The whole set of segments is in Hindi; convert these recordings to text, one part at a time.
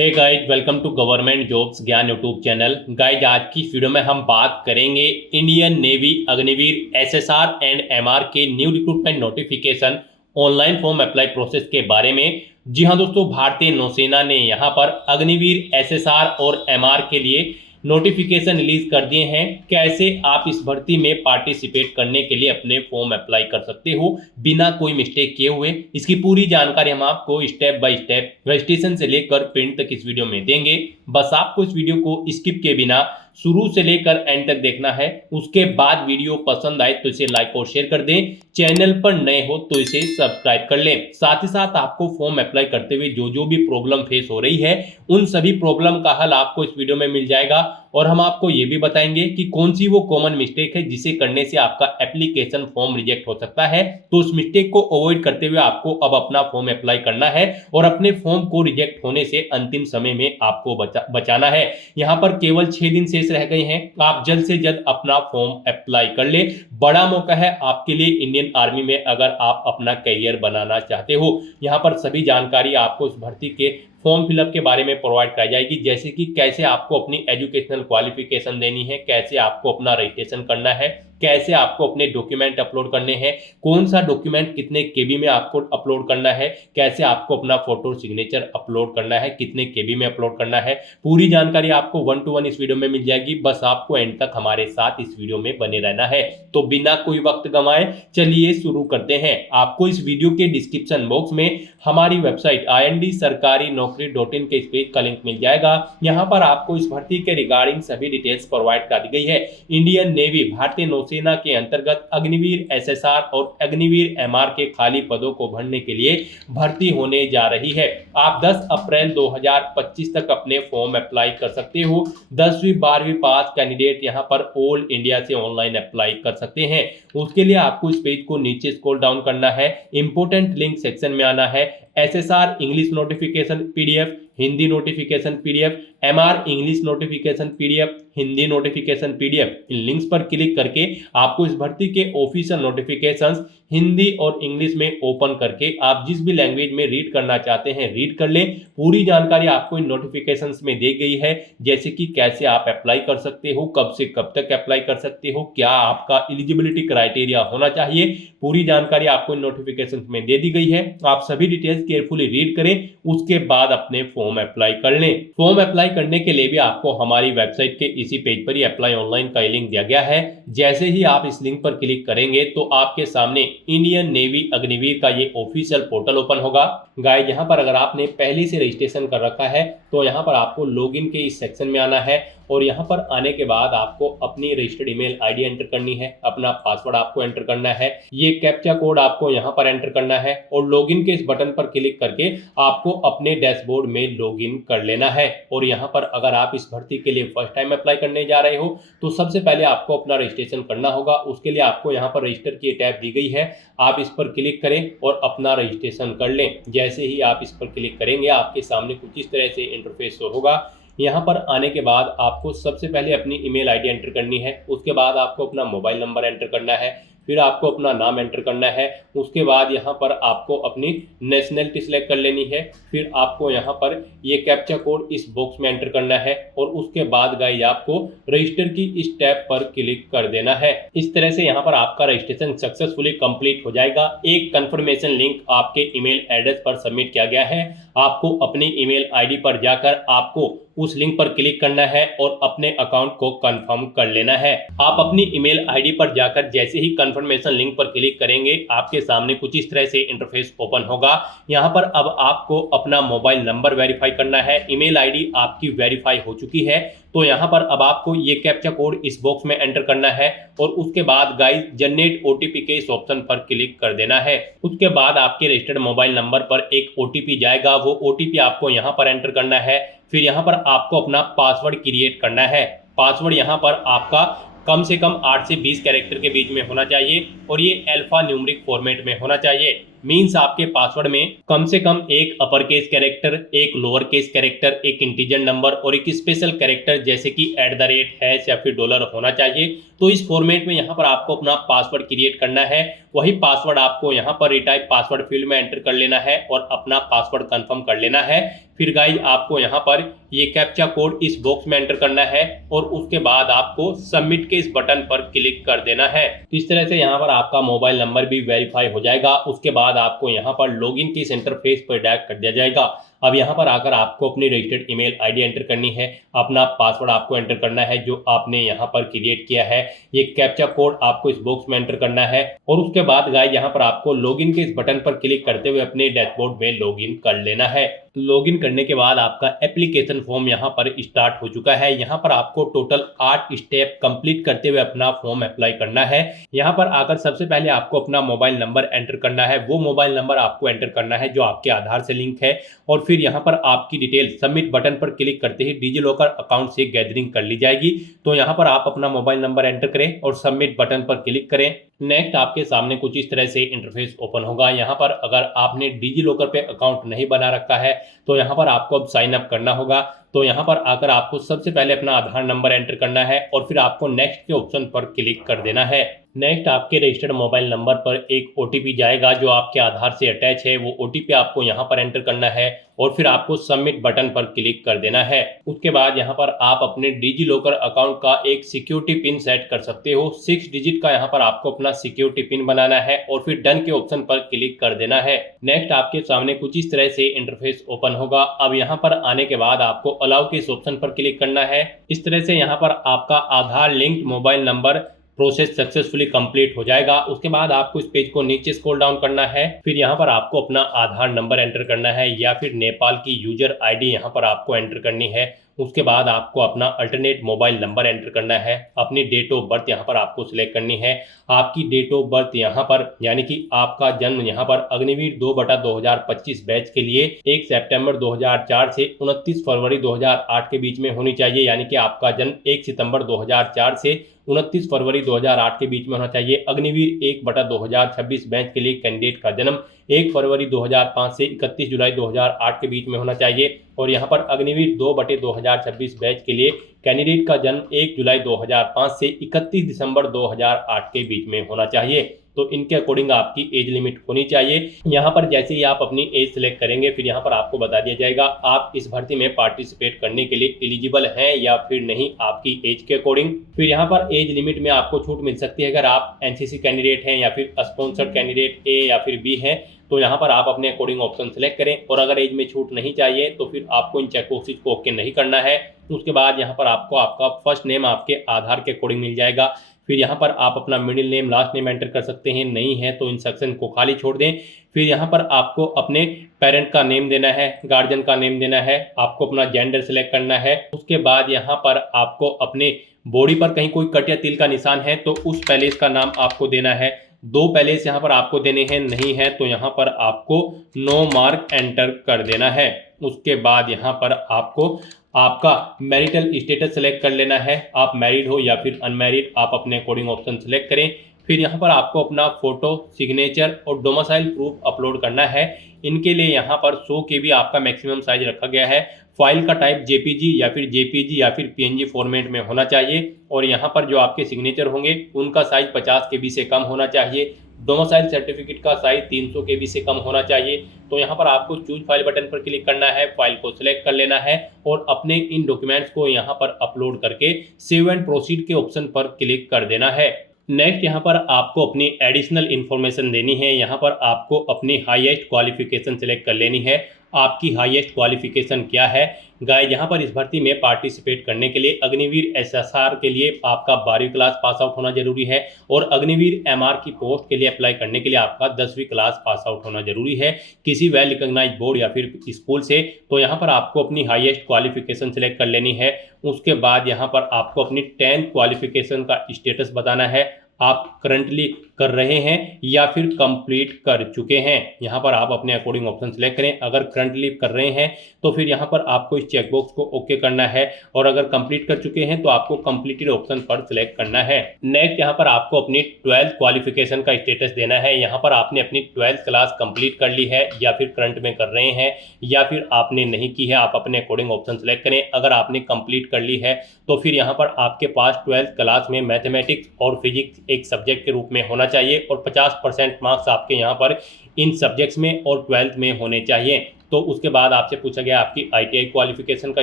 Hey guys, welcome to government jobs Gyan YouTube channel. Guys, आज की वीडियो में हम बात करेंगे Indian Navy Agniveer SSR and MR के new recruitment notification online form apply process के बारे में। जी हां दोस्तों, भारतीय नौसेना ने यहां पर अग्निवीर एसएसआर और एमआर के लिए नोटिफिकेशन रिलीज कर दिए हैं। कैसे आप इस भर्ती में पार्टिसिपेट करने के लिए अपने फॉर्म अप्लाई कर सकते हो बिना कोई मिस्टेक किए हुए, इसकी पूरी जानकारी हम आपको स्टेप बाय स्टेप रजिस्ट्रेशन से लेकर प्रिंट तक इस वीडियो में देंगे। बस आपको इस वीडियो को स्किप किए बिना शुरू से लेकर एंड तक देखना है। उसके बाद वीडियो पसंद आए तो इसे लाइक और शेयर कर दें। चैनल पर नए हो तो इसे सब्सक्राइब कर लें। साथ ही साथ आपको फॉर्म अप्लाई करते हुए जो भी प्रॉब्लम फेस हो रही है उन सभी प्रॉब्लम का हल आपको इस वीडियो में मिल जाएगा। और हम आपको ये भी बताएंगे कि कौन सी वो कॉमन मिस्टेक है जिसे करने से आपका एप्लीकेशन फॉर्म रिजेक्ट हो सकता है। तो उस मिस्टेक को अवॉइड करते हुए आपको अब अपना फॉर्म अप्लाई करना है और अपने फॉर्म को रिजेक्ट होने से अंतिम समय में आपको बचाना है। यहाँ पर केवल 6 दिन शेष रह गए हैं। आप जल्द से जल्द अपना फॉर्म अप्लाई कर ले। बड़ा मौका है आपके लिए इंडियन आर्मी में, अगर आप अपना करियर बनाना चाहते हो। यहाँ पर सभी जानकारी आपको इस भर्ती के फॉर्म फिलअप के बारे में प्रोवाइड कराई जाएगी, जैसे कि कैसे आपको अपनी एजुकेशनल क्वालिफिकेशन देनी है, कैसे आपको अपना रजिस्ट्रेशन करना है, कैसे आपको अपने डॉक्यूमेंट अपलोड करने हैं, कौन सा डॉक्यूमेंट कितने केबी में आपको अपलोड करना है, कैसे आपको अपना फोटो सिग्नेचर अपलोड करना है, कितने केबी में अपलोड करना है। पूरी जानकारी आपको 1 to 1 इस वीडियो में मिल जाएगी। बस आपको एंड तक हमारे साथ इस वीडियो में बने रहना है। तो बिना कोई वक्त गंवाए चलिए शुरू करते हैं। आपको इस वीडियो के डिस्क्रिप्शन बॉक्स में हमारी वेबसाइट IND-sarkari-naukri.in के इस पेज का लिंक मिल जाएगा। यहाँ पर आपको इस भर्ती के रिगार्डिंग सभी डिटेल्स प्रोवाइड कर दी गई है। इंडियन नेवी भारतीय नौसेना के अंतर्गत अग्निवीर एसएसआर और अग्निवीर एमआर के खाली पदों को भरने के लिए भर्ती होने जा रही है। आप 10 अप्रैल 2025 तक अपने फॉर्म अप्लाई कर सकते हो। 10वीं 12वीं पास कैंडिडेट यहाँ पर ऑल इंडिया से ऑनलाइन अप्लाई कर सकते हैं। उसके लिए आपको इस पेज को नीचे स्क्रॉल डाउन करना है, इंपोर्टेंट लिंक सेक्शन में आना है। SSR English notification PDF, Hindi notification PDF, MR English notification PDF, Hindi notification PDF, इन लिंक्स पर क्लिक करके आपको इस भर्ती के ऑफिशियल नोटिफिकेशंस हिंदी और इंग्लिश में ओपन करके आप जिस भी लैंग्वेज में रीड करना चाहते हैं रीड कर लें। पूरी जानकारी आपको इन नोटिफिकेशंस में दी गई है, जैसे कि कैसे आप अप्लाई कर सकते हो, कब से कब तक अप्लाई कर सकते हो, क्या आपका एलिजिबिलिटी क्राइटेरिया होना चाहिए। पूरी जानकारी आपको इन नोटिफिकेशंस में दे दी गई है। आप सभी डिटेल्स केयरफुली रीड करें, उसके बाद अपने फॉर्म अप्लाई कर लें। फॉर्म अप्लाई करने के लिए भी आपको हमारी वेबसाइट के इसी पेज पर ही अप्लाई ऑनलाइन का लिंक दिया गया है। जैसे ही आप इस लिंक पर क्लिक करेंगे तो आपके सामने इंडियन नेवी अग्निवीर का ये ऑफिशियल पोर्टल ओपन होगा। गाइस, यहाँ पर अगर आपने पहले से रजिस्ट्रेशन कर रखा है तो यहाँ पर आपको लॉगिन के इस सेक्शन में आना है और यहाँ पर आने के बाद आपको अपनी रजिस्टर्ड ईमेल आईडी एंटर करनी है, अपना पासवर्ड आपको एंटर करना है, ये कैप्चा कोड आपको यहाँ पर एंटर करना है और लॉगिन के इस बटन पर क्लिक करके आपको अपने डैशबोर्ड में लॉगिन कर लेना है। और यहाँ पर अगर आप इस भर्ती के लिए फर्स्ट टाइम अप्लाई करने जा रहे हो तो सबसे पहले आपको अपना रजिस्ट्रेशन करना होगा। उसके लिए आपको यहाँ पर रजिस्टर की टैब दी गई है, आप इस पर क्लिक करें और अपना रजिस्ट्रेशन कर लें। जैसे ही आप इस पर क्लिक करेंगे आपके सामने कुछ इस तरह से इंटरफेस शो होगा। यहाँ पर आने के बाद आपको सबसे पहले अपनी ईमेल आईडी एंटर करनी है, उसके बाद आपको अपना मोबाइल नंबर एंटर करना है, फिर आपको अपना नाम एंटर करना है, उसके बाद यहाँ पर आपको अपनी नेशनलिटी सिलेक्ट कर लेनी है, फिर आपको यहाँ पर ये कैप्चा कोड इस बॉक्स में एंटर करना है और उसके बाद गाइस आपको रजिस्टर की इस टैब पर क्लिक कर देना है। इस तरह से यहाँ पर आपका रजिस्ट्रेशन सक्सेसफुली कंप्लीट हो जाएगा। एक कंफर्मेशन लिंक आपके ईमेल एड्रेस पर सबमिट किया गया है। आपको अपनी ईमेल आईडी पर जाकर आपको उस लिंक पर क्लिक करना है और अपने अकाउंट को कंफर्म कर लेना है। आप अपनी ईमेल आईडी पर जाकर जैसे ही कंफर्मेशन लिंक पर क्लिक करेंगे आपके सामने कुछ इस तरह से इंटरफेस ओपन होगा। यहाँ पर अब आपको अपना मोबाइल नंबर वेरीफाई करना है। ईमेल आईडी आपकी वेरीफाई हो चुकी है तो यहाँ पर अब आपको ये कैप्चा कोड इस बॉक्स में एंटर करना है और उसके बाद गाइस जनरेट ओटीपी के इस ऑप्शन पर क्लिक कर देना है। उसके बाद आपके रजिस्टर्ड मोबाइल नंबर पर एक ओटीपी जाएगा, वो ओटीपी आपको यहाँ पर एंटर करना है। फिर यहाँ पर आपको अपना पासवर्ड क्रिएट करना है। पासवर्ड यहाँ पर आपका कम से कम 8 से 20 कैरेक्टर के बीच में होना चाहिए और ये अल्फा न्यूमेरिक फॉर्मेट में होना चाहिए। मीन्स आपके पासवर्ड में कम से कम एक अपर केस कैरेक्टर, एक लोअर केस कैरेक्टर, एक इंटीजर नंबर और एक स्पेशल कैरेक्टर जैसे कि @ हैश या फिर डॉलर होना चाहिए। तो इस फॉर्मेट में यहाँ पर आपको अपना पासवर्ड क्रिएट करना है। वही पासवर्ड आपको यहाँ पर रिटाइप पासवर्ड फील्ड में एंटर कर लेना है और अपना पासवर्ड कंफर्म कर लेना है। फिर गाइज आपको यहाँ पर ये कैप्चा कोड इस बॉक्स में एंटर करना है और उसके बाद आपको सबमिट के इस बटन पर क्लिक कर देना है। इस तरह से यहाँ पर आपका मोबाइल नंबर भी वेरीफाई हो जाएगा। उसके बाद आपको यहाँ पर लॉगिन की इस इंटरफेस पर डायरेक्ट कर दिया जाएगा। अब यहाँ पर आकर आपको अपनी रजिस्टर्ड ईमेल आईडी एंटर करनी है, अपना पासवर्ड आपको एंटर करना है जो आपने यहाँ पर क्रिएट किया है। ये कैप्चा कोड आपको इस बॉक्स में एंटर करना है और उसके बाद गाइस यहाँ पर आपको लॉगिन के इस बटन पर क्लिक करते हुए अपने डैशबोर्ड में लॉगिन कर लेना है। लॉगिन करने के बाद आपका एप्लीकेशन फॉर्म यहाँ पर स्टार्ट हो चुका है। यहाँ पर आपको टोटल 8 स्टेप कंप्लीट करते हुए अपना फॉर्म अप्लाई करना है। यहाँ पर आकर सबसे पहले आपको अपना मोबाइल नंबर एंटर करना है। वो मोबाइल नंबर आपको एंटर करना है जो आपके आधार से लिंक है और फिर यहाँ पर आपकी डिटेल सबमिट बटन पर क्लिक करते ही डिजिलॉकर अकाउंट से गैदरिंग कर ली जाएगी। तो यहाँ पर आप अपना मोबाइल नंबर एंटर करें और सबमिट बटन पर क्लिक करें। नेक्स्ट आपके सामने कुछ इस तरह से इंटरफेस ओपन होगा। यहाँ पर अगर आपने डिजिलॉकर पे अकाउंट नहीं बना रखा है तो यहाँ पर आपको अब साइन अप करना होगा। तो यहाँ पर आकर आपको सबसे पहले अपना आधार नंबर एंटर करना है और फिर आपको नेक्स्ट के ऑप्शन पर क्लिक कर देना है। नेक्स्ट आपके रजिस्टर्ड मोबाइल नंबर पर एक OTP जाएगा जो आपके आधार से अटैच है। वो OTP आपको यहाँ पर एंटर करना है और फिर आपको सबमिट बटन पर क्लिक कर देना है। उसके बाद यहाँ पर आप अपने डिजिलॉकर अकाउंट का एक सिक्योरिटी पिन सेट कर सकते हो। 6 डिजिट का यहाँ पर आपको अपना सिक्योरिटी पिन बनाना है और फिर डन के ऑप्शन पर क्लिक कर देना है। नेक्स्ट आपके सामने कुछ इस तरह से इंटरफेस ओपन होगा। अब यहाँ पर आने के बाद आपको अलाउ के इस ऑप्शन पर क्लिक करना है। इस तरह से यहाँ पर आपका Aadhaar linked mobile number process successfully complete हो जाएगा। उसके बाद आपको इस पेज को नीचे स्क्रॉल डाउन करना है। फिर यहाँ पर आपको अपना आधार नंबर एंटर करना है या फिर नेपाल की यूजर आईडी यहाँ पर आपको एंटर करनी है। उसके बाद आपको अपना अल्टरनेट मोबाइल नंबर एंटर करना है। अपनी डेट ऑफ बर्थ यहाँ पर आपको सिलेक्ट करनी है। आपकी डेट ऑफ बर्थ यहाँ पर यानी कि आपका जन्म यहाँ पर अग्निवीर 2/2025 बैच के लिए 1 सितंबर 2004 से 29 फरवरी 2008 के बीच में होनी चाहिए। यानी कि आपका जन्म 1 सितंबर 2004 से 29 फरवरी 2008 के बीच में होना चाहिए। अग्निवीर 1/2026 बैच के लिए कैंडिडेट का जन्म 1 फरवरी 2005 से 31 जुलाई 2008 के बीच में होना चाहिए। और यहाँ पर अग्निवीर 2/2026 बैच के लिए कैंडिडेट का जन्म 1 जुलाई 2005 से 31 दिसंबर 2008 के बीच में होना चाहिए। तो इनके अकॉर्डिंग आपकी एज लिमिट होनी चाहिए। यहाँ पर जैसे ही आप अपनी एज सिलेक्ट करेंगे फिर यहाँ पर आपको बता दिया जाएगा आप इस भर्ती में पार्टिसिपेट करने के लिए एलिजिबल हैं या फिर नहीं आपकी एज के अकॉर्डिंग। फिर यहाँ पर एज लिमिट में आपको छूट मिल सकती है अगर आप एनसीसी कैंडिडेट हैं या फिर स्पॉन्सर्ड कैंडिडेट ए या फिर बी हैं। तो यहाँ पर आप अपने अकॉर्डिंग ऑप्शन सेलेक्ट करें और अगर एज में छूट नहीं चाहिए तो फिर आपको इन चेक बॉक्सेस को ओके नहीं करना है। उसके बाद यहाँ पर आपको आपका फर्स्ट नेम आपके आधार के अकॉर्डिंग मिल जाएगा। फिर यहाँ पर आप अपना middle name last name enter कर सकते हैं, नहीं है तो इन सेक्शन को खाली छोड़ दें। फिर यहाँ पर आपको अपने पेरेंट का नेम देना है, गार्जियन का नेम देना है, आपको अपना जेंडर सेलेक्ट करना है। उसके बाद यहाँ पर आपको अपने बॉडी पर कहीं कोई कट या तिल का निशान है तो उस पैलेस का नाम आपको देना है। 2 पैलेस यहाँ पर आपको देने हैं, नहीं है तो यहाँ पर आपको नो मार्क एंटर कर देना है। उसके बाद यहाँ पर आपको आपका मैरिटल स्टेटस सेलेक्ट कर लेना है। आप मैरिड हो या फिर अनमैरिड आप अपने अकॉर्डिंग ऑप्शन सेलेक्ट करें। फिर यहाँ पर आपको अपना फोटो, सिग्नेचर और डोमिसाइल प्रूफ अपलोड करना है। इनके लिए यहाँ पर 100 KB आपका मैक्सिमम साइज रखा गया है। फाइल का टाइप JPG या फिर JPG या फिर PNG फॉर्मेट में होना चाहिए। और यहाँ पर जो आपके सिग्नेचर होंगे उनका साइज 50 KB से कम होना चाहिए। डोमिसाइल सर्टिफिकेट का साइज 300 KB से कम होना चाहिए। तो यहाँ पर आपको चूज फाइल बटन पर क्लिक करना है, फाइल को सिलेक्ट कर लेना है और अपने इन डॉक्यूमेंट्स को यहाँ पर अपलोड करके सेव एंड प्रोसीड के ऑप्शन पर क्लिक कर देना है। नेक्स्ट यहाँ पर आपको अपनी एडिशनल इन्फॉर्मेशन देनी है। यहाँ पर आपको अपनी हाईएस्ट क्वालिफिकेशन सिलेक्ट कर लेनी है। आपकी हाईएस्ट क्वालिफिकेशन क्या है गाइस। यहाँ पर इस भर्ती में पार्टिसिपेट करने के लिए अग्निवीर SSR के लिए आपका 12वीं क्लास पास आउट होना जरूरी है और अग्निवीर MR की पोस्ट के लिए अप्लाई करने के लिए आपका 10वीं क्लास पास आउट होना जरूरी है किसी वेल रिकॉग्नाइज्ड बोर्ड या फिर स्कूल से। तो यहाँ पर आपको अपनी हाईएस्ट क्वालिफिकेशन सिलेक्ट कर लेनी है। उसके बाद यहाँ पर आपको अपनी 10th क्वालिफिकेशन का स्टेटस बताना है। आप करंटली कर रहे हैं या फिर कंप्लीट कर चुके हैं। यहाँ पर आप अपने अकॉर्डिंग ऑप्शन सेलेक्ट करें। अगर करंटली कर रहे हैं तो फिर यहाँ पर आपको इस चेकबॉक्स को ओके करना है, और अगर कंप्लीट कर चुके हैं तो आपको कंप्लीटेड ऑप्शन पर सिलेक्ट करना है। नेक्स्ट यहाँ पर आपको अपनी 12th क्वालिफिकेशन का स्टेटस देना है। यहाँ पर आपने अपनी 12th क्लास कंप्लीट कर ली है या फिर करंट में कर रहे हैं या फिर आपने नहीं की है, आप अपने अकॉर्डिंग ऑप्शन सेलेक्ट करें। अगर आपने कंप्लीट कर ली है तो फिर यहाँ पर आपके पास 12th क्लास में मैथमेटिक्स और फिजिक्स एक सब्जेक्ट के रूप में होना चाहिए और 50% मार्क्स आपके यहाँ पर इन सब्जेक्ट्स में और 12th में होने चाहिए। तो उसके बाद आपसे पूछा गया आपकी आईटीआई क्वालिफिकेशन का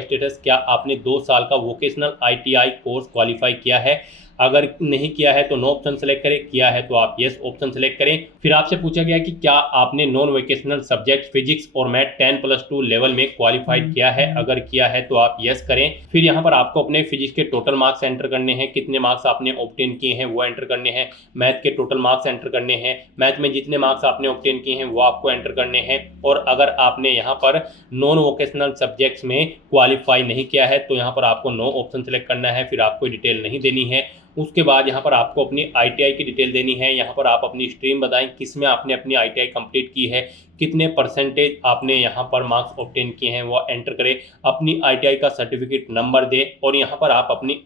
स्टेटस, क्या आपने 2 साल का वोकेशनल आईटीआई कोर्स क्वालिफाई किया है। अगर नहीं किया है तो नो ऑप्शन सेलेक्ट करें, किया है तो आप यस ऑप्शन सेलेक्ट करें। फिर आपसे पूछा गया कि क्या आपने नॉन वोकेशनल सब्जेक्ट फिजिक्स और मैथ 10+2 लेवल में क्वालिफाइड किया है। अगर किया है तो आप यस करें। फिर यहाँ पर आपको अपने फिजिक्स के टोटल मार्क्स एंटर करने हैं, कितने मार्क्स आपने ऑब्टेन किए हैं वो एंटर करने हैं। मैथ के टोटल मार्क्स एंटर करने हैं, मैथ में जितने मार्क्स आपने ऑब्टेन किए हैं वो आपको एंटर करने हैं। और अगर आपने यहाँ पर नॉन वोकेशनल सब्जेक्ट्स में क्वालिफाई नहीं किया है तो यहाँ पर आपको नो ऑप्शन सेलेक्ट करना है, फिर आपको डिटेल नहीं देनी है। उसके बाद यहाँ पर आपको अपनी आईटीआई की डिटेल देनी है। यहाँ पर आप अपनी स्ट्रीम बताएं, किस में आपने अपनी आईटीआई कंप्लीट की है, कितने परसेंटेज आपने यहाँ पर मार्क्स ऑब्टेन किए हैं वो एंटर करें। अपनी आईटीआई का सर्टिफिकेट नंबर दें और यहाँ पर आप अपनी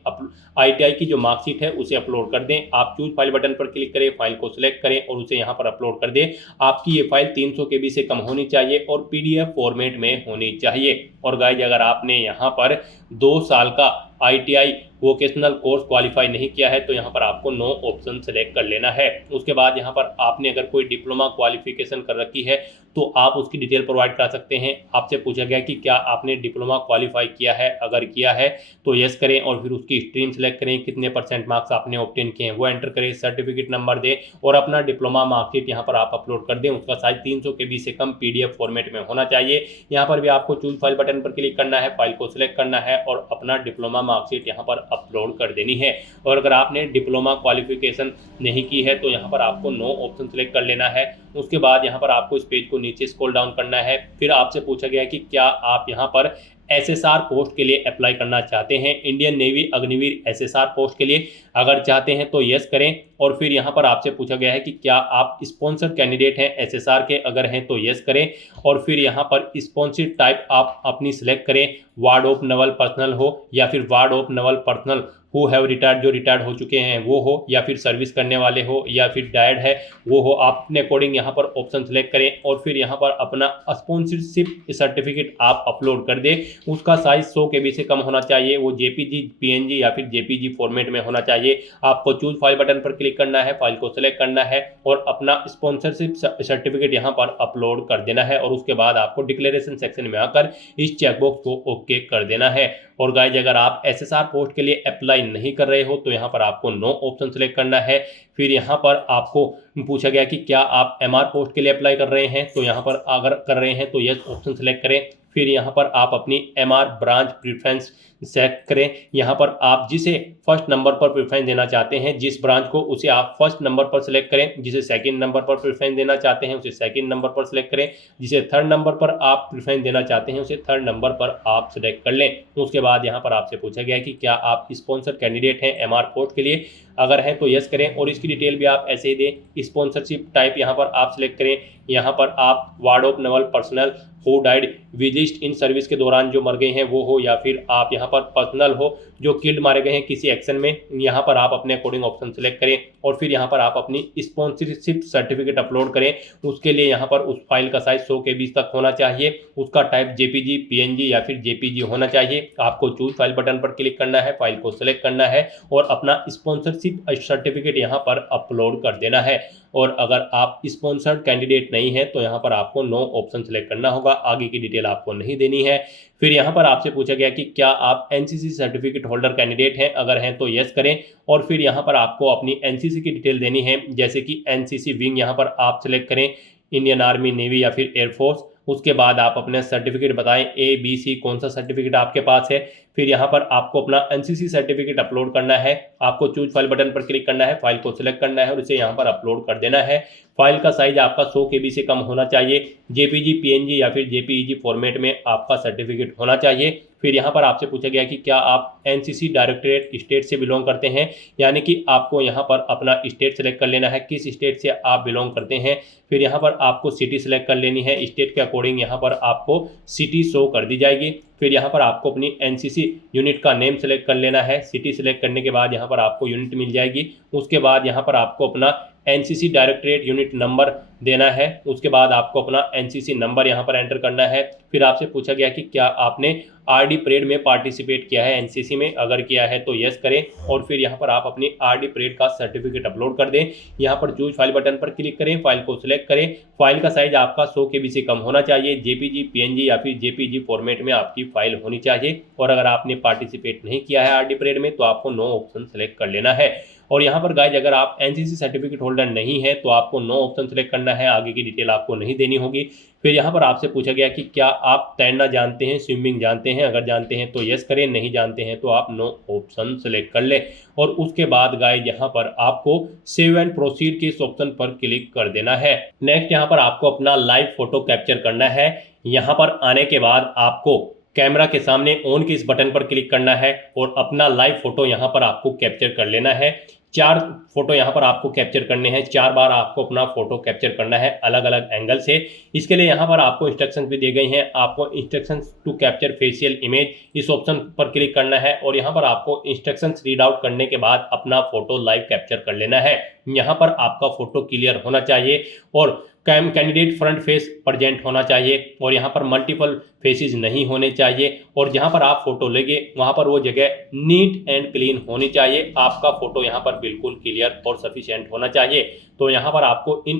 आईटीआई की जो मार्कशीट है उसे अपलोड कर दें। आप चूज फाइल बटन पर क्लिक करें, फाइल को सिलेक्ट करें और उसे यहाँ पर अपलोड कर दें। आपकी ये फाइल 300 KB से कम होनी चाहिए और PDF फॉर्मेट में होनी चाहिए। और गाइज, अगर आपने यहाँ पर 2 साल का आईटीआई वोकेशनल कोर्स क्वालिफाई नहीं किया है तो यहाँ पर आपको नो ऑप्शन सेलेक्ट कर लेना है। उसके बाद यहाँ पर आपने अगर कोई डिप्लोमा क्वालिफिकेशन कर रखी है तो आप उसकी डिटेल प्रोवाइड कर सकते हैं। आपसे पूछा गया कि क्या आपने डिप्लोमा क्वालिफाई किया है, अगर किया है तो यस करें और फिर उसकी स्ट्रीम सेलेक्ट करें, कितने % मार्क्स आपने ऑब्टेन किए हैं वो एंटर करें, सर्टिफिकेट नंबर दें और अपना डिप्लोमा मार्कशीट यहाँ पर आप अपलोड कर दें। उसका साइज 300 KB से कम PDF फॉर्मेट में होना चाहिए। यहाँ पर भी आपको चूज फाइल बटन पर क्लिक करना है, फाइल को सिलेक्ट करना है और अपना डिप्लोमा मार्कशीट यहाँ पर अपलोड कर देनी है। और अगर आपने डिप्लोमा क्वालिफिकेशन नहीं की है तो यहाँ पर आपको नो ऑप्शन सेलेक्ट कर लेना है। उसके बाद यहाँ पर आपको इस पेज को नीचे स्क्रॉल डाउन करना है। फिर आपसे पूछा गया है कि क्या आप यहाँ पर SSR पोस्ट के लिए अप्लाई करना चाहते हैं, Indian Navy Agniveer SSR post के लिए। अगर चाहते हैं तो यस करें। और फिर यहाँ पर आपसे पूछा गया है कि क्या आप स्पॉन्सर्ड कैंडिडेट हैं SSR के, अगर हैं तो यस करें। और फिर यहाँ पर स्पॉन्सर्ड टाइप आप अपनी सिलेक्ट करें, वार्ड ऑफ नवल पर्सनल हो या फिर ward of naval personnel who have retired, जो रिटायर्ड हो चुके हैं वो हो, या फिर सर्विस करने वाले हो या फिर डायड है वो हो। आप अपने अकॉर्डिंग यहाँ पर ऑप्शन सेलेक्ट करें और फिर यहाँ पर अपना स्पॉन्सरशिप सर्टिफिकेट आप अपलोड कर दें। उसका साइज 100 KB से कम होना चाहिए, वो JPG PNG या फिर JPG फॉर्मेट में होना चाहिए। आपको चूज फाइल बटन पर क्लिक करना है, फाइल को सिलेक्ट करना है और अपना स्पॉन्सरशिप सर्टिफिकेट यहाँ पर अपलोड कर देना है। और उसके बाद आपको डिक्लेरेशन सेक्शन में आकर इस चेकबॉक्स को ओके कर देना है। और गाइज, अगर आप SSR पोस्ट के लिए अप्लाई नहीं कर रहे हो तो यहाँ पर आपको नो ऑप्शन सेलेक्ट करना है। फिर यहाँ पर आपको पूछा गया कि क्या आप MR पोस्ट के लिए अप्लाई कर रहे हैं, तो यहाँ पर अगर कर रहे हैं तो यस ऑप्शन सेलेक्ट करें। फिर यहाँ पर आप अपनी MR ब्रांच प्रेफरेंस सेलेक्ट करें। यहाँ पर आप जिसे फर्स्ट नंबर पर प्रेफरेंस देना चाहते हैं, जिस ब्रांच को, उसे आप फर्स्ट नंबर पर सिलेक्ट करें। जिसे सेकंड नंबर पर प्रेफरेंस देना चाहते हैं उसे सेकंड नंबर पर सिलेक्ट करें। जिसे थर्ड नंबर पर आप प्रेफरेंस देना चाहते हैं उसे थर्ड नंबर पर आप सिलेक्ट कर लें। उसके बाद यहाँ पर आपसे पूछा गया है कि क्या आप स्पॉन्सर कैंडिडेट हैं MR पोस्ट के लिए, अगर है तो यस करें और इसकी डिटेल भी आप ऐसे ही दें। स्पॉन्सरशिप टाइप यहाँ पर आप सिलेक्ट करें। यहाँ पर आप ward of naval personnel who died whilst in service के दौरान जो मर गए हैं वो हो, या फिर आप यहाँ पर पर्सनल हो जो किल्ड मारे गए हैं किसी एक्शन में, यहाँ पर आप अपने अकॉर्डिंग ऑप्शन सेलेक्ट करें। और फिर यहाँ पर आप अपनी स्पॉन्सरशिप सर्टिफिकेट अपलोड करें। उसके लिए यहाँ पर उस फाइल का साइज 100 KB तक होना चाहिए, उसका टाइप JPG PNG या फिर JPG होना चाहिए। आपको चूज फाइल बटन पर क्लिक करना है, फाइल को सिलेक्ट करना है और अपना स्पॉन्सरशिप सर्टिफिकेट यहाँ पर अपलोड कर देना है। और अगर आप स्पॉन्सर्ड कैंडिडेट नहीं है तो यहाँ पर आपको नो ऑप्शन सेलेक्ट करना होगा, आगे की डिटेल आपको नहीं देनी है। फिर यहाँ पर आपसे पूछा गया कि क्या आप NCC सर्टिफिकेट होल्डर कैंडिडेट हैं, अगर हैं तो यस करें। और फिर यहाँ पर आपको अपनी NCC की डिटेल देनी है, जैसे कि NCC विंग यहाँ पर आप सिलेक्ट करें, इंडियन आर्मी, नेवी या फिर एयरफोर्स। उसके बाद आप अपना सर्टिफिकेट बताएं, ABC कौन सा सर्टिफिकेट आपके पास है। फिर यहाँ पर आपको अपना NCC सर्टिफिकेट अपलोड करना है। आपको चूज फाइल बटन पर क्लिक करना है, फाइल को सिलेक्ट करना है और इसे यहाँ पर अपलोड कर देना है। फाइल का साइज आपका 100 KB से कम होना चाहिए। जेपीजी, पीएनजी या फिर जेपीईजी फॉर्मेट में आपका सर्टिफिकेट होना चाहिए। फिर यहाँ पर आपसे पूछा गया कि क्या आप एनसीसी डायरेक्टरेट स्टेट से बिलोंग करते हैं, यानी कि आपको यहाँ पर अपना स्टेट सेलेक्ट कर लेना है, किस स्टेट से आप बिलोंग करते हैं। फिर यहाँ पर आपको सिटी सेलेक्ट कर लेनी है, स्टेट के अकॉर्डिंग यहाँ पर आपको सिटी शो कर दी जाएगी। फिर यहाँ पर आपको अपनी एनसीसी यूनिट का नेम सेलेक्ट कर लेना है। सिटी सेलेक्ट करने के बाद यहाँ पर आपको यूनिट मिल जाएगी। उसके बाद यहाँ पर आपको अपना एनसीसी डायरेक्टरेट यूनिट नंबर देना है। उसके बाद आपको अपना एनसीसी नंबर यहाँ पर एंटर करना है। फिर आपसे पूछा गया कि क्या आपने आरडी परेड में पार्टिसिपेट किया है एनसीसी में, अगर किया है तो यस करें। और फिर यहाँ पर आप अपनी आरडी परेड का सर्टिफिकेट अपलोड कर दें। यहाँ पर चूज फाइल बटन पर क्लिक करें, फाइल को सिलेक्ट करें। फाइल का साइज आपका 100 KB से कम होना चाहिए। जेपीजी, पीएनजी या फिर जेपीजी फॉर्मेट में आपकी फाइल होनी चाहिए। और अगर आपने पार्टिसिपेट नहीं किया है आरडी परेड में तो आपको नो ऑप्शन सेलेक्ट कर लेना है। और यहाँ पर गाइज अगर आप एनसीसी सर्टिफिकेट होल्डर नहीं है तो आपको नो ऑप्शन सेलेक्ट करना है, आगे की डिटेल आपको नहीं देनी होगी। फिर यहाँ पर आपसे पूछा गया कि क्या आप तैरना जानते हैं, स्विमिंग जानते हैं, अगर जानते हैं तो यस करें, नहीं जानते हैं तो आप नो ऑप्शन सेलेक्ट कर लें। और उसके बाद गाइज यहाँ पर आपको सेव एंड प्रोसीड के इस ऑप्शन पर क्लिक कर देना है। नेक्स्ट यहाँ पर आपको अपना लाइव फोटो कैप्चर करना है। यहाँ पर आने के बाद आपको कैमरा के सामने ऑन के इस बटन पर क्लिक करना है और अपना लाइव फोटो यहाँ पर आपको कैप्चर कर लेना है। 4 फोटो यहाँ पर आपको कैप्चर करने हैं, 4 बार आपको अपना फोटो कैप्चर करना है अलग अलग एंगल से। इसके लिए यहाँ पर आपको इंस्ट्रक्शंस भी दी गई हैं। आपको instructions to capture facial image इस ऑप्शन पर क्लिक करना है और यहाँ पर आपको इंस्ट्रक्शंस रीड आउट करने के बाद अपना फोटो लाइव कैप्चर कर लेना है। यहाँ पर आपका फोटो क्लियर होना चाहिए और कैंडिडेट फ्रंट फेस प्रेजेंट होना चाहिए और यहाँ पर मल्टीपल फेसेस नहीं होने चाहिए। और जहाँ पर आप फोटो लेंगे वहाँ पर वो जगह नीट एंड क्लीन होनी चाहिए। आपका फोटो यहाँ पर बिल्कुल क्लियर और सफिशिएंट होना चाहिए। तो यहाँ पर आपको इन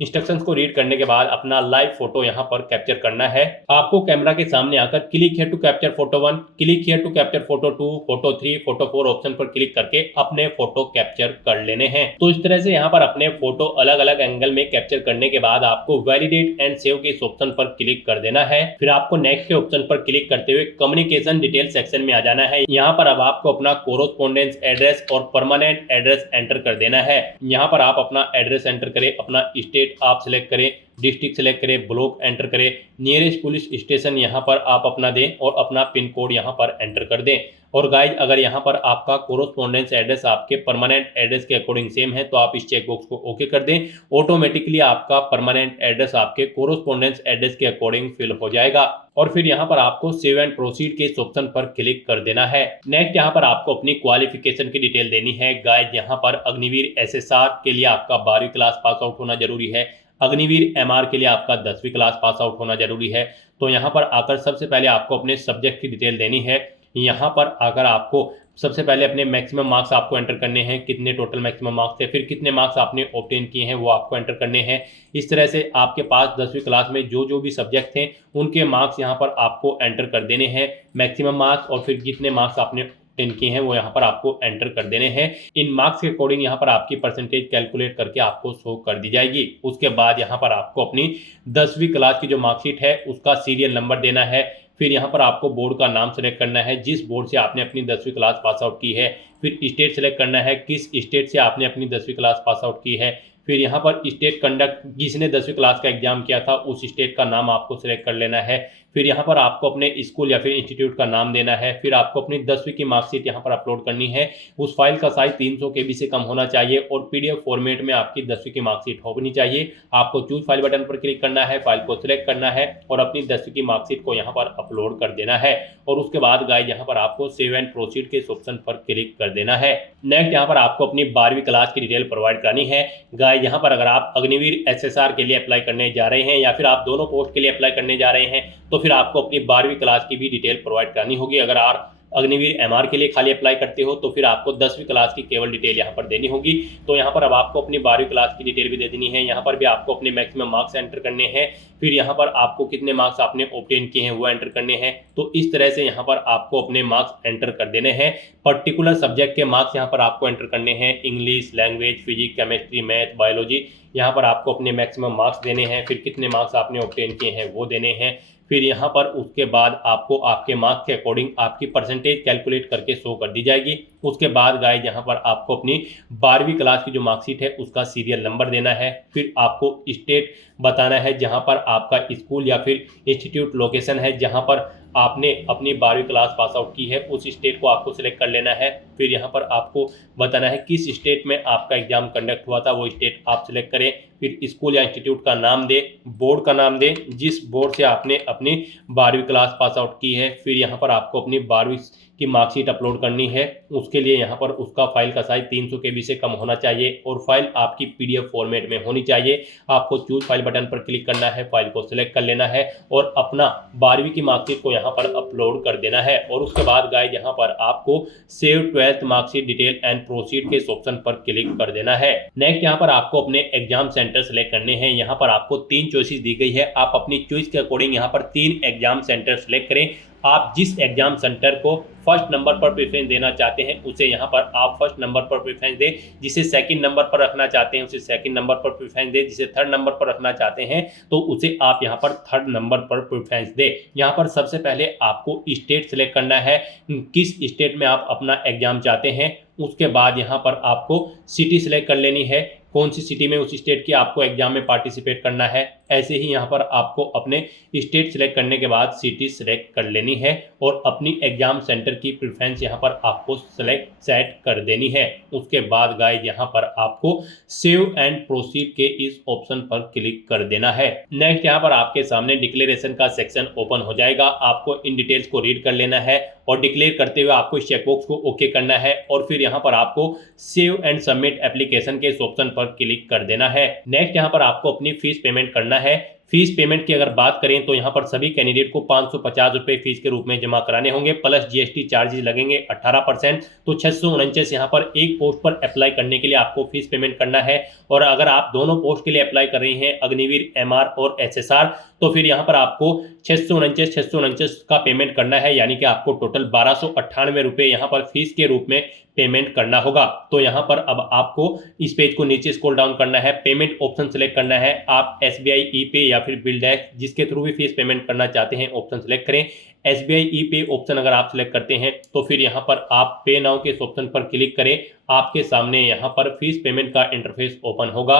इंस्ट्रक्शंस को रीड करने के बाद अपना लाइव फोटो यहाँ पर कैप्चर करना है। आपको कैमरा के सामने आकर click here to capture photo 1, click here to capture photo 2, photo 3, photo 4 option पर क्लिक करके अपने फोटो कैप्चर कर लेने हैं। तो इस तरह से यहाँ पर अपने फोटो अलग अलग एंगल में कैप्चर करने के बाद आपको वैलिडेट एंड सेव के इस ऑप्शन पर क्लिक कर देना है। फिर आपको नेक्स्ट के ऑप्शन पर क्लिक करते हुए कम्युनिकेशन डिटेल सेक्शन में आ जाना है। यहाँ पर अब आपको अपना कोरोस्पोंडेंस एड्रेस और परमानेंट एड्रेस एंटर कर देना है। यहाँ पर आप अपना एड्रेस एंटर करें, अपना स्टेट आप सिलेक्ट करें, डिस्ट्रिक्ट सेलेक्ट करें, ब्लॉक एंटर करें, नियरेस्ट पुलिस स्टेशन यहाँ पर आप अपना दें और अपना पिन कोड यहाँ पर एंटर कर दें। और गाइज अगर यहाँ पर आपका कोरोस्पोंडेंस एड्रेस आपके परमानेंट एड्रेस के अकॉर्डिंग सेम है तो आप इस चेक बॉक्स को ओके कर दें। ऑटोमेटिकली आपका परमानेंट एड्रेस आपके कोरोस्पोंडेंस एड्रेस के अकॉर्डिंग फिल हो जाएगा। और फिर यहाँ पर आपको सेव एंड प्रोसीड के इस ऑप्शन पर क्लिक कर देना है। नेक्स्ट यहाँ पर आपको अपनी क्वालिफिकेशन की डिटेल देनी है। गाइज यहाँ पर अग्निवीर एसएसआर के लिए आपका 12वीं क्लास पास आउट होना जरूरी है। अग्निवीर एमआर के लिए आपका 10वीं क्लास पास आउट होना जरूरी है। तो यहाँ पर आकर सबसे पहले आपको अपने सब्जेक्ट की डिटेल देनी है। यहाँ पर आकर आपको सबसे पहले अपने मैक्सिमम मार्क्स आपको एंटर करने हैं, कितने टोटल मैक्सिमम मार्क्स थे, फिर कितने मार्क्स आपने ऑब्टेन किए हैं वो आपको एंटर करने हैं। इस तरह से आपके पास 10वीं क्लास में जो भी सब्जेक्ट थे उनके मार्क्स यहाँ पर आपको एंटर कर देने हैं, मैक्सिमम मार्क्स, और फिर कितने मार्क्स आपने टेन किए हैं वो यहाँ पर आपको एंटर कर देने हैं। इन मार्क्स के अकॉर्डिंग यहाँ पर आपकी परसेंटेज कैलकुलेट करके आपको शो कर दी जाएगी। उसके बाद यहाँ पर आपको अपनी 10वीं क्लास की जो मार्कशीट है उसका सीरियल नंबर देना है। फिर यहाँ पर आपको बोर्ड का नाम सेलेक्ट करना है, जिस बोर्ड से आपने अपनी 10वीं क्लास पास आउट की है। फिर स्टेट सेलेक्ट करना है, किस स्टेट से आपने अपनी 10वीं क्लास पास आउट की है। फिर यहाँ पर स्टेट कंडक्ट जिसने 10वीं क्लास का एग्जाम किया था उस स्टेट का नाम आपको सेलेक्ट कर लेना है। फिर यहाँ पर आपको अपने स्कूल या फिर इंस्टीट्यूट का नाम देना है। फिर आपको अपनी 10वीं की मार्कशीट यहाँ पर अपलोड करनी है। उस फाइल का साइज 300 KB से कम होना चाहिए और पीडीएफ फॉर्मेट में आपकी 10वीं की मार्कशीट होनी चाहिए। आपको चूज फाइल बटन पर क्लिक करना है, फाइल को सिलेक्ट करना है और अपनी 10वीं की मार्कशीट को यहाँ पर अपलोड कर देना है। और उसके बाद गाइस यहाँ पर आपको सेव एंड प्रोसीड के ऑप्शन पर क्लिक कर देना है। नेक्स्ट यहाँ पर आपको अपनी 12वीं क्लास की डिटेल प्रोवाइड करानी है। गाइस यहाँ पर अगर आप अग्निवीर एसएसआर के लिए अप्लाई करने जा रहे हैं या फिर आप दोनों पोस्ट के लिए अप्लाई करने जा रहे हैं तो फिर आपको अपनी 12वीं क्लास की भी डिटेल प्रोवाइड करानी होगी। अगर आप अग्निवीर एमआर के लिए खाली अप्लाई करते हो तो फिर आपको 10वीं क्लास की केवल डिटेल यहाँ पर देनी होगी। तो यहाँ पर अब आपको अपनी 12वीं क्लास की डिटेल भी दे देनी है। यहाँ पर भी आपको अपने मैक्सिमम मार्क्स एंटर करने हैं। फिर यहाँ पर आपको कितने मार्क्स आपने ऑब्टेन किए हैं वो एंटर करने हैं। तो इस तरह से यहाँ पर आपको अपने मार्क्स एंटर कर देने हैं। पर्टिकुलर सब्जेक्ट के मार्क्स यहाँ पर आपको एंटर करने हैं, English, language, physics, chemistry, math, biology. यहाँ पर आपको अपने मैक्सिमम मार्क्स देने हैं। फिर कितने मार्क्स आपने ऑब्टेन किए हैं वो देने हैं। फिर यहाँ पर उसके बाद आपको आपके मार्क्स के अकॉर्डिंग आपकी परसेंटेज कैलकुलेट करके शो कर दी जाएगी। उसके बाद गाइस यहाँ पर आपको अपनी 12वीं क्लास की जो मार्कशीट है उसका सीरियल नंबर देना है। फिर आपको स्टेट बताना है जहाँ पर आपका स्कूल या फिर इंस्टीट्यूट लोकेशन है, जहाँ पर आपने अपनी 12वीं क्लास पास आउट की है उस स्टेट को आपको सिलेक्ट कर लेना है। फिर यहाँ पर आपको बताना है किस स्टेट में आपका एग्जाम कंडक्ट हुआ था, वो स्टेट आप सिलेक्ट करें। फिर स्कूल या इंस्टीट्यूट का नाम दें, बोर्ड का नाम दें जिस बोर्ड से आपने अपनी 12वीं क्लास पास आउट की है। फिर यहाँ पर आपको अपनी 12वीं की मार्कशीट अपलोड करनी है। उसके लिए यहाँ पर उसका फाइल का साइज 300 KB से कम होना चाहिए और फाइल आपकी PDF फॉर्मेट में होनी चाहिए। आपको चूज फाइल बटन पर क्लिक करना है, फाइल को सिलेक्ट कर लेना है और अपना 12वीं की मार्कशीट को यहाँ पर अपलोड कर देना है। और उसके बाद गाइस यहाँ पर आपको save 12th marksheet detail and proceed के ऑप्शन पर क्लिक कर देना है। नेक्स्ट यहाँ पर आपको अपने एग्जाम सेंटर सेलेक्ट करने हैं। यहाँ पर आपको 3 चॉइसेस दी गई है, आप अपनी चॉइस के अकॉर्डिंग यहाँ पर 3 एग्जाम सेंटर सेलेक्ट करें। आप जिस एग्जाम सेंटर को फर्स्ट नंबर पर प्रेफरेंस देना चाहते हैं उसे यहाँ पर आप फर्स्ट नंबर पर प्रेफरेंस दें, जिसे सेकंड नंबर पर रखना चाहते हैं उसे सेकंड नंबर पर प्रेफरेंस दें, जिसे थर्ड नंबर पर रखना चाहते हैं तो उसे आप यहाँ पर थर्ड नंबर पर प्रेफरेंस दें। यहाँ पर सबसे पहले आपको स्टेट सेलेक्ट करना है, किस स्टेट में आप अपना एग्जाम चाहते हैं। उसके बाद यहाँ पर आपको सिटी सेलेक्ट कर लेनी है, कौन सी सिटी में उस स्टेट की आपको एग्जाम में पार्टिसिपेट करना है। ऐसे ही यहाँ पर आपको अपने स्टेट सेलेक्ट करने के बाद सिटी सेलेक्ट कर लेनी है और अपनी एग्जाम सेंटर की प्रेफरेंस यहाँ पर आपको सेट कर देनी है। उसके बाद गाइस यहाँ पर आपको सेव एंड प्रोसीड के इस ऑप्शन पर क्लिक कर देना है। नेक्स्ट यहाँ पर आपके सामने डिक्लेरेशन का सेक्शन ओपन हो जाएगा। आपको इन डिटेल्स को रीड कर लेना है और डिक्लेयर करते हुए आपको इस चेकबॉक्स को ओके करना है और फिर यहाँ पर आपको सेव एंड सबमिट एप्लीकेशन के इस ऑप्शन पर क्लिक कर देना है। नेक्स्ट यहाँ पर आपको अपनी फीस पेमेंट करना है। फीस पेमेंट की अगर बात करें तो यहाँ पर सभी कैंडिडेट को 550 रुपये फीस के रूप में जमा कराने होंगे, प्लस GST चार्जेस लगेंगे 18%। तो 649 यहाँ पर एक पोस्ट पर अप्लाई करने के लिए आपको फीस पेमेंट करना है। और अगर आप दोनों पोस्ट के लिए अप्लाई कर रहे हैं, अग्निवीर MR और SSR, तो फिर यहाँ पर आपको 649 का पेमेंट करना है, यानी कि आपको टोटल 1298 रुपये यहाँ पर फीस के रूप में पेमेंट करना होगा। तो यहाँ पर अब आपको इस पेज को नीचे स्क्रॉल डाउन करना है, पेमेंट ऑप्शन सेलेक्ट करना है। आप SBI E-Pay या फिर बिल डैश जिसके थ्रू भी फीस पेमेंट करना चाहते हैं ऑप्शन सेलेक्ट करें। SBI E-Pay ऑप्शन अगर आप सेलेक्ट करते हैं तो फिर यहाँ पर आप पे नाउ के ऑप्शन पर क्लिक करें। आपके सामने यहाँ पर फीस पेमेंट का इंटरफेस ओपन होगा।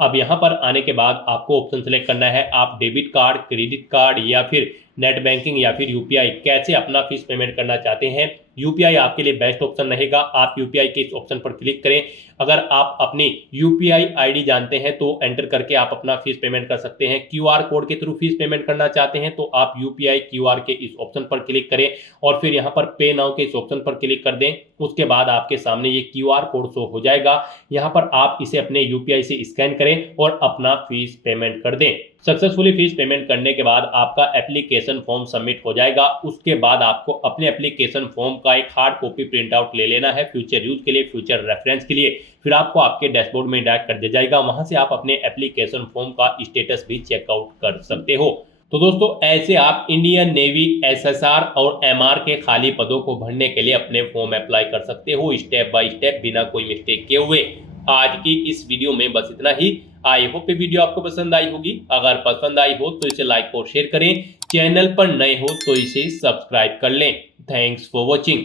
अब यहाँ पर आने के बाद आपको ऑप्शन सेलेक्ट करना है, आप डेबिट कार्ड, क्रेडिट कार्ड या फिर नेट बैंकिंग या फिर UPI कैसे अपना फीस पेमेंट करना चाहते हैं। UPI आपके लिए बेस्ट ऑप्शन रहेगा, आप UPI के इस ऑप्शन पर क्लिक करें। अगर आप अपनी UPI ID जानते हैं तो एंटर करके आप अपना फीस पेमेंट कर सकते हैं। QR कोड के थ्रू फीस पेमेंट करना चाहते हैं तो आप UPI QR के इस ऑप्शन पर क्लिक करें और फिर यहाँ पर पे नाउ के इस ऑप्शन पर क्लिक कर दें। उसके बाद आपके सामने ये QR कोड शो हो जाएगा। यहाँ पर आप इसे अपने UPI से स्कैन करें और अपना फीस पेमेंट कर दें। सक्सेसफुली फीस पेमेंट करने के बाद आपका एप्लीकेशन फॉर्म सबमिट हो जाएगा। उसके बाद आपको अपने एप्लीकेशन फॉर्म का एक हार्ड कॉपी प्रिंट आउट ले लेना है फ्यूचर यूज के लिए, फ्यूचर रेफरेंस के लिए। फिर आपको आपके डैशबोर्ड में डायरेक्ट कर दिया जाएगा, वहां से आप अपने एप्लीकेशन फॉर्म का स्टेटस भी चेकआउट कर सकते हो। तो दोस्तों ऐसे आप इंडियन नेवी, SSR और MR के खाली पदों को भरने के लिए अपने फॉर्म अप्लाई कर सकते हो स्टेप बाय स्टेप, बिना कोई मिस्टेक किए हुए। आज की इस वीडियो में बस इतना ही। आई होप ये वीडियो आपको पसंद आई होगी। अगर पसंद आई हो तो इसे लाइक और शेयर करें, चैनल पर नए हो तो इसे सब्सक्राइब कर लें। Thanks for watching.